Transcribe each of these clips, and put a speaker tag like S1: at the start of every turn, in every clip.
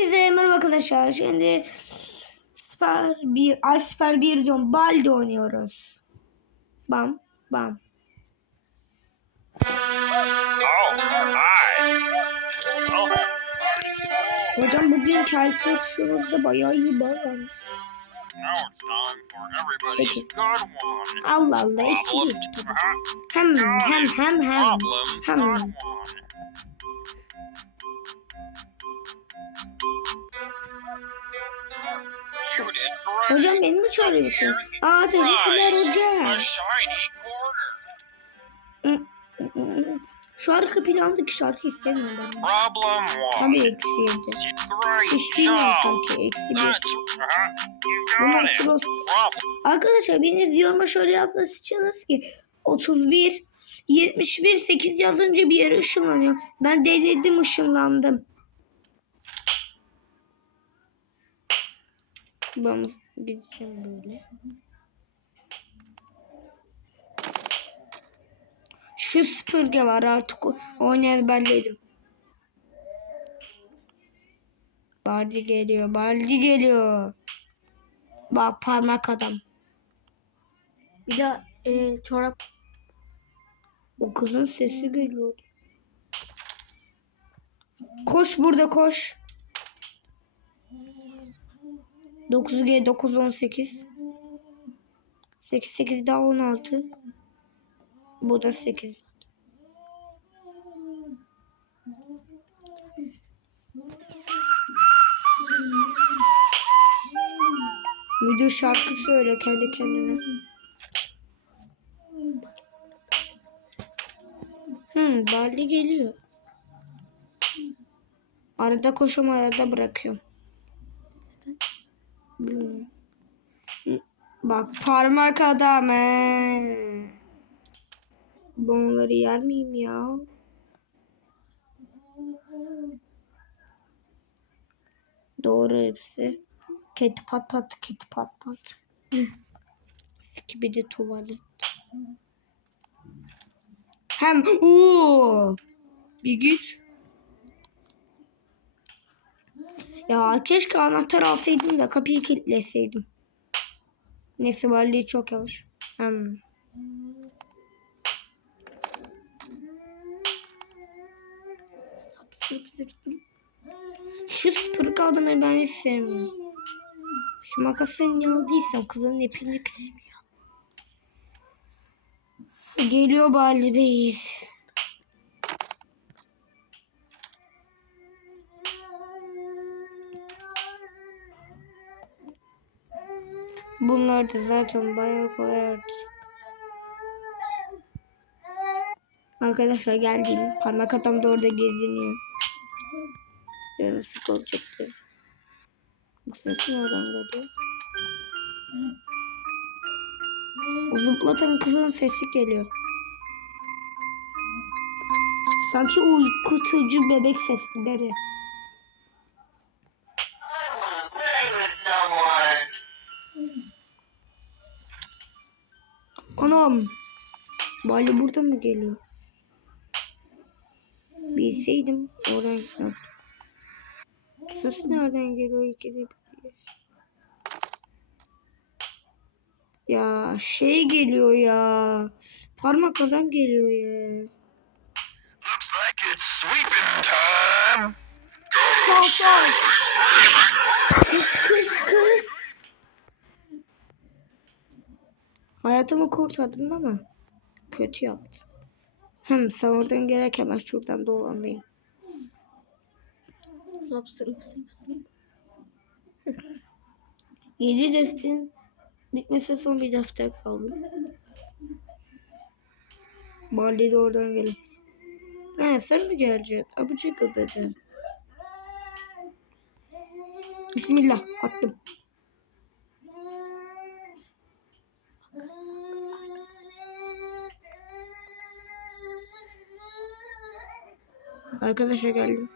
S1: Size merhaba arkadaşlar. Şimdi Süper bir Ay Süper bir diyorum. Balde oynuyoruz. Bam bam. Hocam bugün kalkülüsyonumuzda bayağı iyi
S2: one.
S1: Allah Allah çıktı.
S2: Uh-huh.
S1: Hem hem hem hem. Hocam beni mi çağırıyorsun? Aa teşekkürler hocam. Şu arka plandaki şarkıyı sevmiyorum ben. Tabii
S2: one.
S1: eksi yedi.
S2: Great
S1: Hiç bilmiyorum sanki eksi bir.
S2: Uh-huh.
S1: Arkadaşlar biriniz yoruma şöyle istiyorsunuz ki 31 71 8 yazınca bir yere ışınlanıyor. Ben denedim ışınlandım. Ben gideceğim böyle. Şu süpürge var artık o- onu ezberledim. Baldi geliyor, baldi geliyor. Bak parmak adam.
S3: Bir de e, çorap
S1: O kızın sesi geliyor. Koş burada koş. 9 G 9 18. 8 8 daha 16. Bu da 8. Müdür şarkı söyle kendi kendine. Hmm, Baldi geliyor. Arada koşuyorum arada bırakıyorum. Bak parmak adam he. Bunları yer miyim ya? Doğru hepsi. Keti pat pat, keti pat pat. Gibi de tuvalet. Hem ooo bir güç. Ya keşke anahtar alsaydım da kapıyı kilitleseydim. Neyse valide çok yavaş. Sırp sırtım. Şu süpürge adamı ben hiç sevmiyorum. Şu makasını niye aldıysam kızın ipini sevmiyor. Geliyor Bali Beyiz. Bunlar da zaten bayağı kolay artık. Arkadaşlar geldim. Parmak adam da orada geziniyor. Yarın sık olacaktı. Bu ses nereden geliyor? O zıplatan kızın sesi geliyor. Sanki uykutucu bebek sesleri. Anam. Bali burada mı geliyor? Bilseydim oradan gitmem. Ses nereden geliyor ikide bir? Ya şey geliyor ya. Parmak adam geliyor ya.
S2: Looks like it's sweeping time.
S1: Sağ Hayatımı kurtardın ama kötü yaptın. Hem sen oradan gelirken ben şuradan dolanayım.
S3: sırap sırap sırap sırap.
S1: Yedi defterin bitmesi son bir defter kaldı. Bali de oradan gelir. He sen mi geleceksin? Abucu gıbıdı. Bismillah attım. Arkadaşa geldim.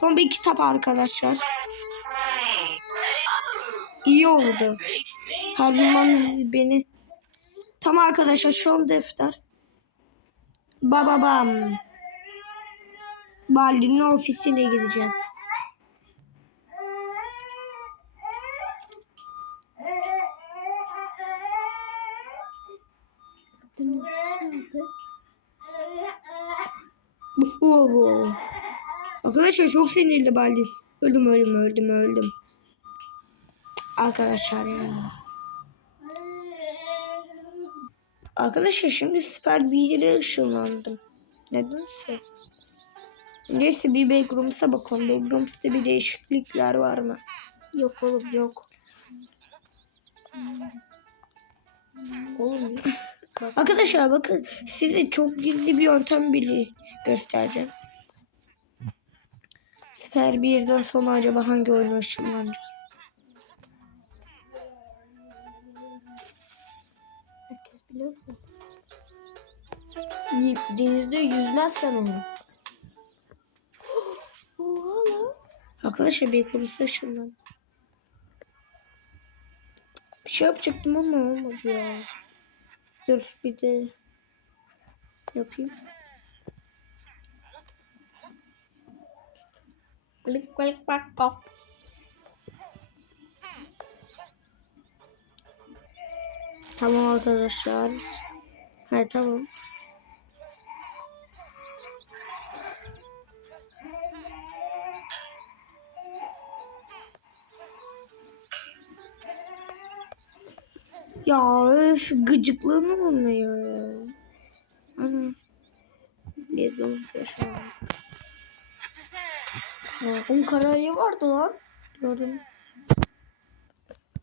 S1: Son bir kitap arkadaşlar. İyi oldu. Her zaman beni. Tam arkadaşlar şu an defter. Bababam. Baldi'nin ofisine gideceğim.
S3: Dün
S1: Oo. Arkadaşlar çok sinirli Baldi. Öldüm öldüm öldüm öldüm. Arkadaşlar ya. Arkadaşlar şimdi süper bilgiye ışınlandım. Nedense. Neyse bir Backrooms'a bakalım. Backrooms'ta bir değişiklikler var mı?
S3: Yok oğlum yok. Oğlum
S1: Arkadaşlar bakın size çok gizli bir yöntem bili göstereceğim. Süper 1'den sonra acaba hangi oyuna ışınlanacağız?
S3: herkes biliyor mu? Ni- Denizde yüzmezsen onu. Oha lan.
S1: Arkadaşlar Backrooms'a ışınlandım. Bir şey yapacaktım ama olmadı ya. Dur bir de yapayım.
S3: Klik klik bak bak.
S1: Tamam arkadaşlar. Ha tamam. Ya öf, gıcıklığım olmuyor ya. Ana. Bir domates var.
S3: Oğlum kararı vardı lan.
S1: Gördüm.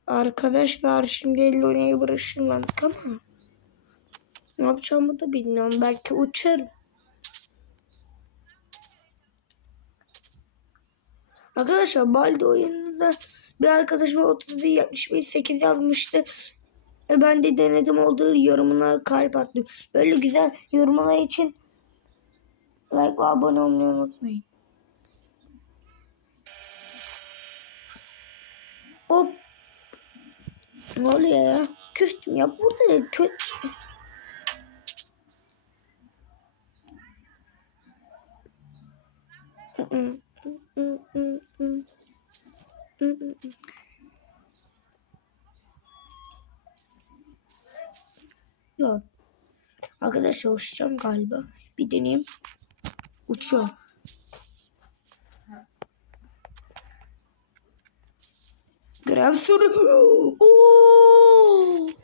S1: Arkadaşlar şimdi elle oynayı bırakışlandık ama ne yapacağımı da bilmiyorum. Belki uçarım. Arkadaşlar Baldi oyununda bir arkadaşıma 31 75 8 yazmıştı. Ben de denedim olduğu yorumuna kalp attım. Böyle güzel yorumlar için like ve abone olmayı unutmayın. Hop. Ne oluyor ya? Küstüm ya. Burada ya kötü. Yok. Arkadaşlar uçacağım galiba. Bir deneyeyim. Uçuyor. Gram soru.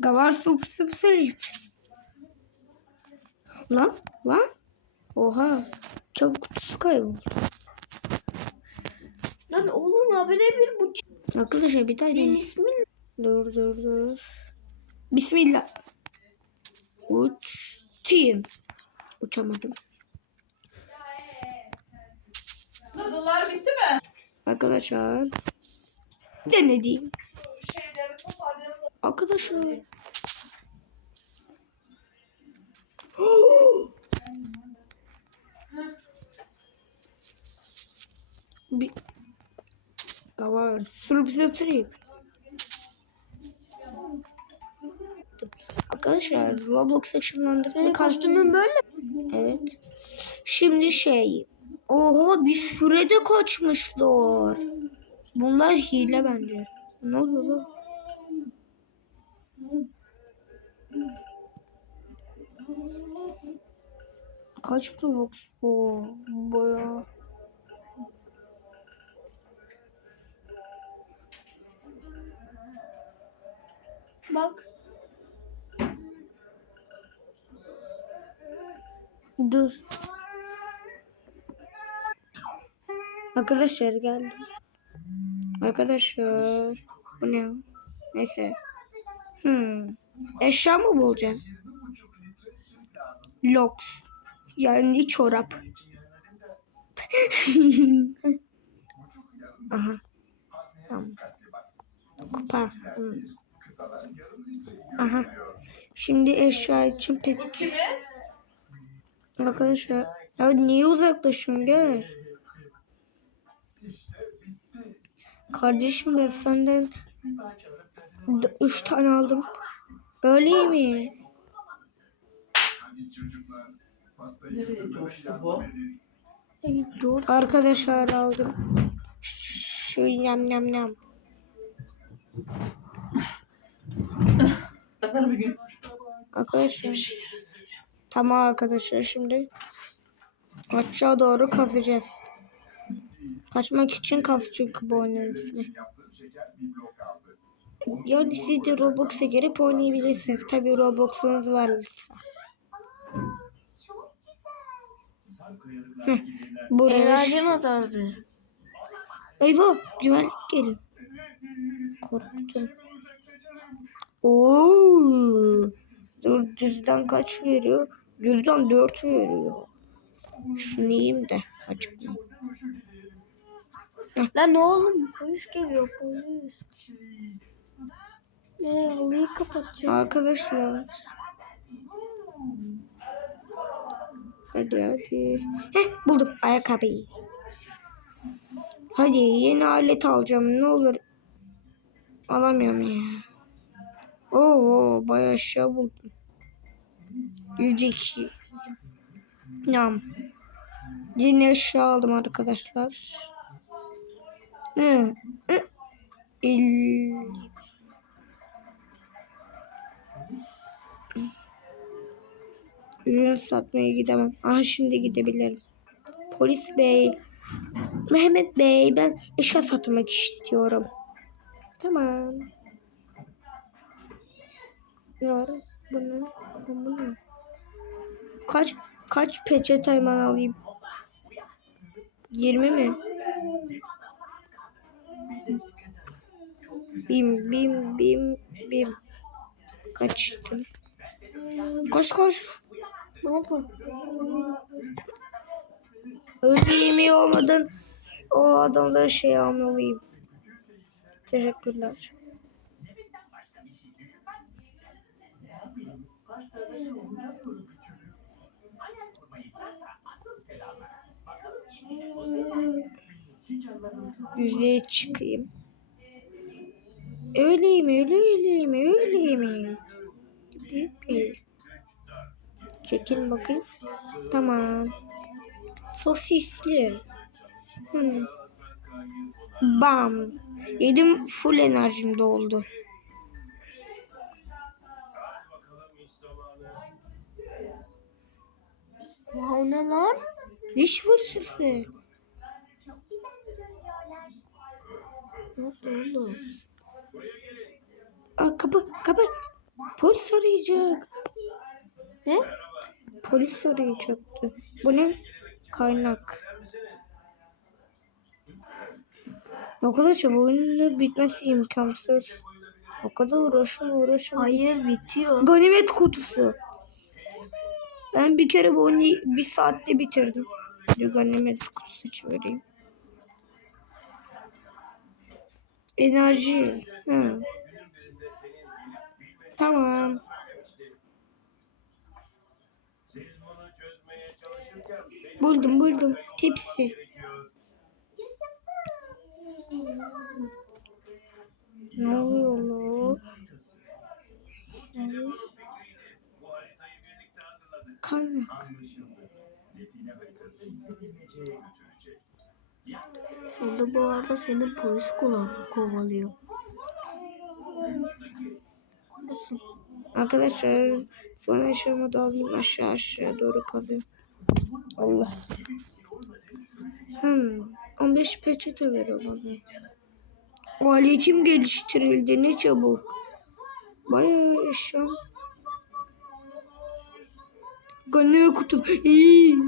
S1: Gavar sup sup sup. Lan lan. Oha. Çok kutusu kayboldu.
S3: Lan oğlum böyle bir bu
S1: Arkadaşlar bir tane
S3: Senin ismin
S1: Dur dur dur. Bismillah. Uçtum. Uçamadım.
S4: Noodle'lar bitti mi?
S1: Arkadaşlar. Denedim. Arkadaşlar. Bir da var. Sürüp sürüp sürüp. Arkadaşlar Roblox kastım
S3: kostümün böyle.
S1: Evet. Şimdi şey. Oha bir sürede kaçmışlar. Bunlar hile bence. Ne oluyor lan? Kaç Robux bu? Baya.
S3: Bak.
S1: Dur. Arkadaşlar geldi. Arkadaşlar. Bu ne? Neyse. Hmm. Eşya mı bulacaksın? Locks. Yani çorap. Aha. Tamam. Kupa. Hmm. Aha. Şimdi eşya için pet. Arkadaşlar. Ya niye uzaklaşıyorsun gel. Kardeşim ben senden üç tane aldım. Öyle mi?
S4: Nereye coştu bu?
S3: Ey, dur.
S1: Arkadaşlar aldım. Şu yam yam yam. Arkadaşlar. Tamam arkadaşlar şimdi aşağı doğru kazacağız. Kaçmak için kaz çünkü bu oyunun ismi. Yani siz de Roblox'a girip oynayabilirsiniz. Tabi Roblox'unuz varsa. Heh, Burada
S3: Enerjim azaldı.
S1: Eyvah güvenlik geliyor. Korktum. Oo. Dur düzden kaç veriyor? Düzden 4 veriyor. Şunu yiyeyim de acıkmayayım.
S3: Lan ne oğlum? Polis geliyor polis. Ne halıyı kapatacağım.
S1: Arkadaşlar. Hadi hadi. Heh buldum ayakkabıyı. Hadi yeni alet alacağım ne olur. Alamıyorum ya. Oo bayağı aşağı buldum. Yüzük. Yam. Yeni eşya aldım arkadaşlar. Hı. Hı. El- Ürün satmaya gidemem. Aha şimdi gidebilirim. Polis bey. Mehmet bey ben eşya satmak istiyorum. Tamam. Var? Bunu, bunu. Kaç kaç peçete hemen alayım? 20 mi? Bim bim bim bim. Kaçtım. Koş koş.
S3: Ne oldu?
S1: Öyle yemeği olmadan o adamlara şey almalıyım. Teşekkürler. Yüzeye çıkayım. Öyleyim, öyle öyleyim, öyleyim. Pipi. Çekin bakayım. Tamam. Sosisli. Hmm. Bam. Yedim full enerjim doldu.
S3: Wow ne lan?
S1: Diş fırçası.
S3: Ne oldu oğlum?
S1: Aa, kapı kapı. Polis arayacak.
S3: Ne?
S1: Polis arayacaktı. Bu ne? Kaynak. Arkadaşlar bu oyunun bitmesi imkansız. O kadar uğraşın uğraşın.
S3: Hayır bitiyor.
S1: Ganimet kutusu. Ben bir kere bu oyunu bir saatte bitirdim. Bir ganimet kutusu çevireyim. Enerji. Hı. Tamam. Buldum buldum. Tepsi. Ne oluyor lan? Kaynak.
S3: Sonra bu arada seni polis kova- kovalıyor.
S1: Arkadaşlar son aşamada alayım aşağı aşağı doğru kazıyorum. Allah. Hmm. 15 peçete veriyor bana. Aletim geliştirildi ne çabuk. Bayağı eşyam. Gönlüme kutu. İyi.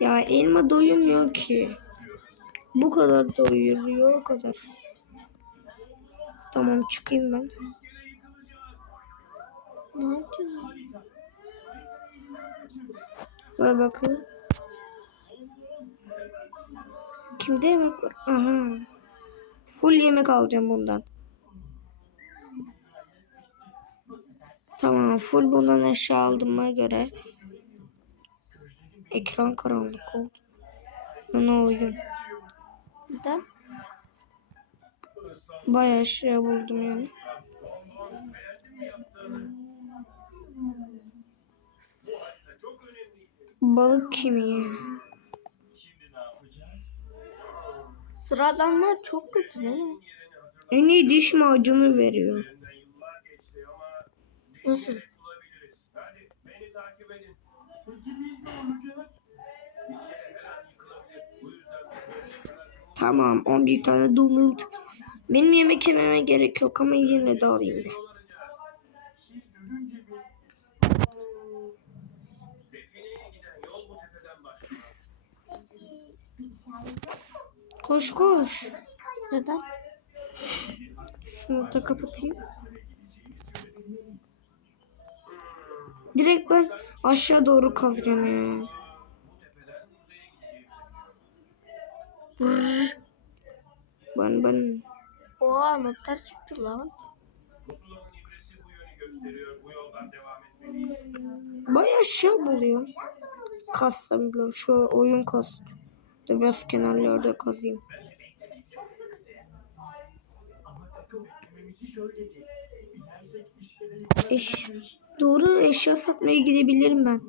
S1: Ya elma doyumuyor ki. Bu kadar doyuruyor o kadar. Tamam çıkayım ben.
S3: Ne yapıyorsun?
S1: Ver bakalım. Kimde yemek var? Aha. Full yemek alacağım bundan. Tamam full bundan aşağı aldığıma göre. Ekran karanlık oldu. Ona uydum.
S3: Neden?
S1: Bayağı şey buldum yani. Balık kemiği.
S3: Sıradanlar çok kötü değil mi?
S1: En iyi diş macunu veriyor.
S3: Nasıl?
S1: Tamam 11 tane donut. Benim yemek yememe gerek yok ama yine de alayım bir. Koş koş.
S3: Neden?
S1: Şunu da kapatayım. Direkt ben aşağı doğru kazacağım ya. Ben ben
S3: Oha anahtar çıktı lan.
S1: bayağı aşağı buluyorum. Kastım bile şu oyun kastı. Dur biraz kenarlarda kazayım. Eş, doğru eşya satmaya gidebilirim ben.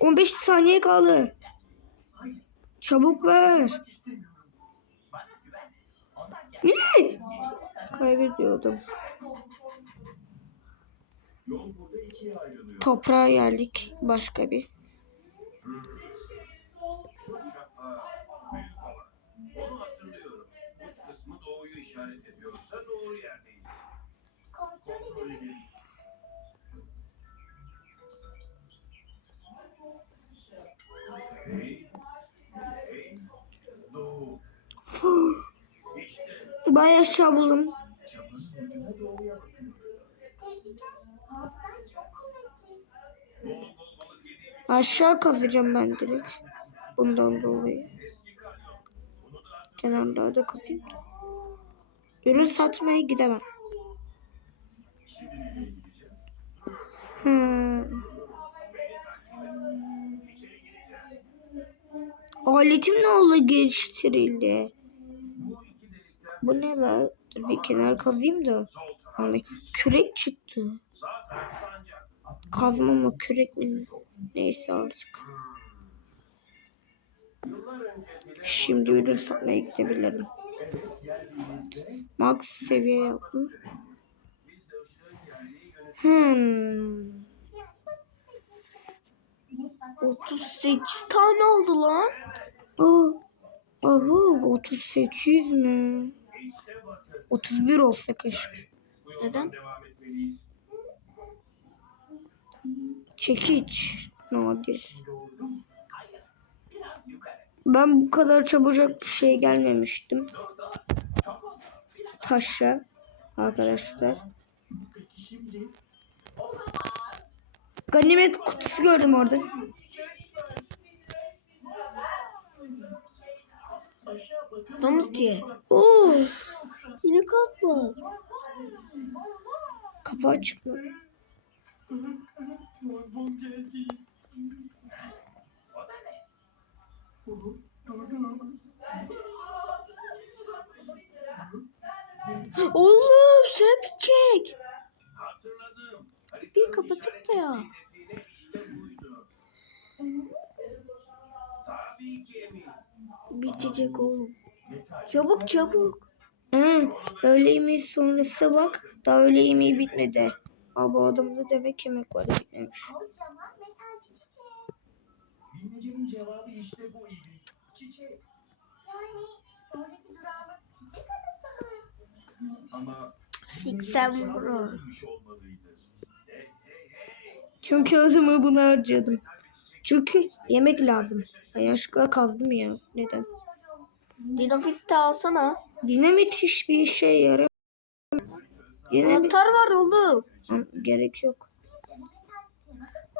S1: 15 saniye kaldı. Çabuk ver. Ne? Kaybediyordum. Toprağa geldik. Başka bir.
S5: İşaret ediyorsa doğru yerdeyiz.
S1: Bayağı
S5: yediğimiz
S1: Aşağı kazacağım ben direkt. Bundan dolayı. Kenarlarda kazayım da. Ürün satmaya gidemem. Hmm. Aletim ne oldu geliştirildi? Bu ne la? Dur bir kenar kazayım da. Vallahi kürek çıktı. Kazma mı kürek mi? Neyse artık. Şimdi ürün satmaya gidebilirim. Max seviye yaptım. Hmm.
S3: 38 tane oldu lan.
S1: Aa, aa, 38 mi?
S5: işte batı.
S1: 31 olsa keşke.
S3: Neden?
S1: Çekiç. Nadir. Ben bu kadar çabucak bir şey gelmemiştim. Taşa arkadaşlar. Ganimet kutusu gördüm orada.
S3: Donut diye.
S1: Oo,
S3: Yine kalkma.
S1: kapağı açık mı?
S3: Oğlum süre bitecek. Bir kapatıp da ya. Bitecek oğlum. Çabuk çabuk.
S1: Hı, öğle yemeği sonrası bak. Daha öğle yemeği bitmedi. Aa, bu adamda demek yemek var bitmemiş.
S5: Bilmecenin cevabı işte bu İbi. Çiçek.
S6: Yani sonraki durağımız çiçek adası mı?
S5: Ama
S3: Siksen bro.
S5: olmalıydı.
S1: Çünkü özümü bunu harcadım. Çünkü yemek lazım. Ay yanlışlıkla kazdım ya. Neden?
S3: Dinamit de alsana.
S1: Dinamit hiçbir işe yaramıyor. Bir...
S3: Anahtar var oğlum.
S1: Gerek yok.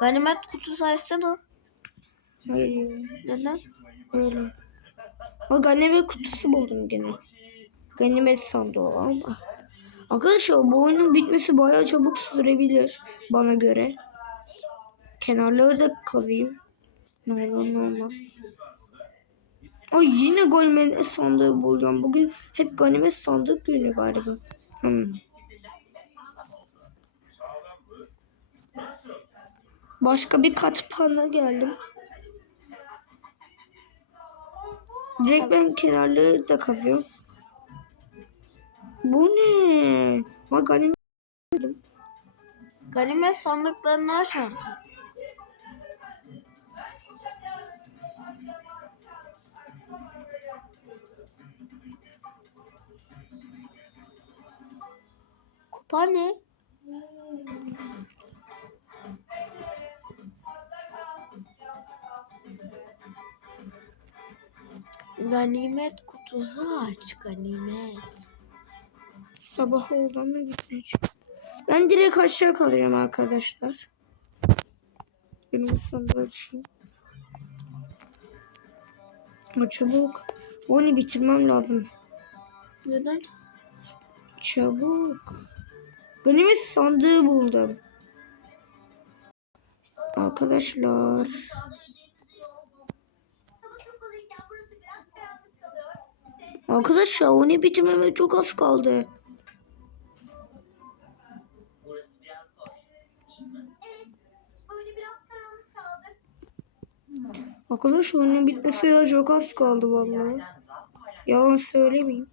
S3: Ganimet kutusu açsana.
S1: Hayır.
S3: Neden?
S1: Öyle. O ganimet kutusu buldum gene. Ganimet sandığı ama. Arkadaşlar bu oyunun bitmesi bayağı çabuk sürebilir bana göre. Kenarları da kazıyım. Ne olur ne olmaz. Ay yine ganimet sandığı bulacağım. Bugün hep ganimet sandık günü galiba. Hmm. Başka bir katpana geldim. Direkt ben kenarları da kazıyorum. Bu ne? Bak annem
S3: Ganimet sandıklarını aç. Kupa ne? Ganimet kutusu aç ganimet.
S1: sabah oldu ama gitmeyeceğim. Ben direkt aşağı kalacağım arkadaşlar. Benim sandığı açayım. Ama çabuk. Onu bitirmem lazım.
S3: Neden?
S1: Çabuk. Ganimet sandığı buldum. Arkadaşlar. Arkadaşlar onu bitirmeme çok az kaldı. Arkadaşlar onun bitmesine çok az kaldı vallahi. Yalan söylemeyeyim.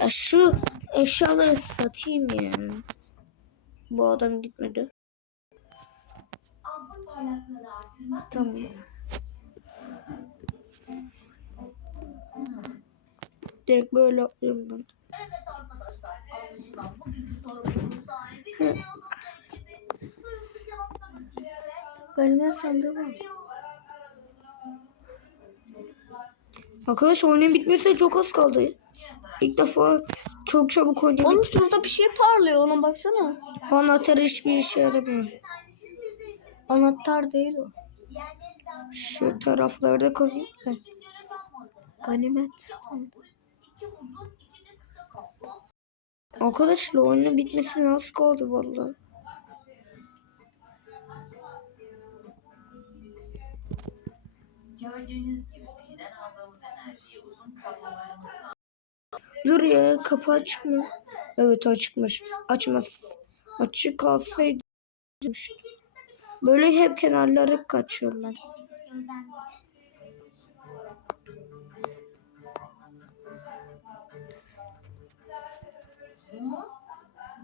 S1: Ya şu eşyaları satayım ya. Bu adam gitmedi. Tamam. Direkt böyle atlıyorum ben.
S3: Ganimet sandığı var.
S1: Arkadaşlar oyunun bitmesine çok az kaldı. İlk defa çok çabuk oyunu
S3: Oğlum şurada bir şey parlıyor ona baksana.
S1: Anahtar hiçbir işe yaramıyor.
S3: Anahtar değil o.
S1: Şu taraflarda
S6: almaları.
S3: Ganimet.
S1: Arkadaşlar oyunun bitmesine az kaldı vallahi.
S7: Gördüğünüz
S1: Dur ya kapı açık mı? Evet açıkmış. Açmaz. Açık kalsaydı. Böyle hep kenarları kaçıyorlar.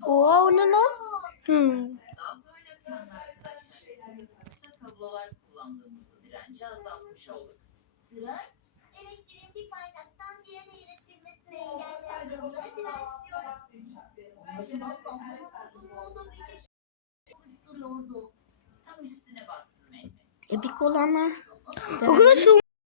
S3: Oha o ne lan?
S1: Hmm.
S7: direnci azaltmış olduk.
S6: Direnç, elektriğin bir kaynaktan diğerine iletilmesini
S3: Epik olanlar.
S1: Arkadaşlar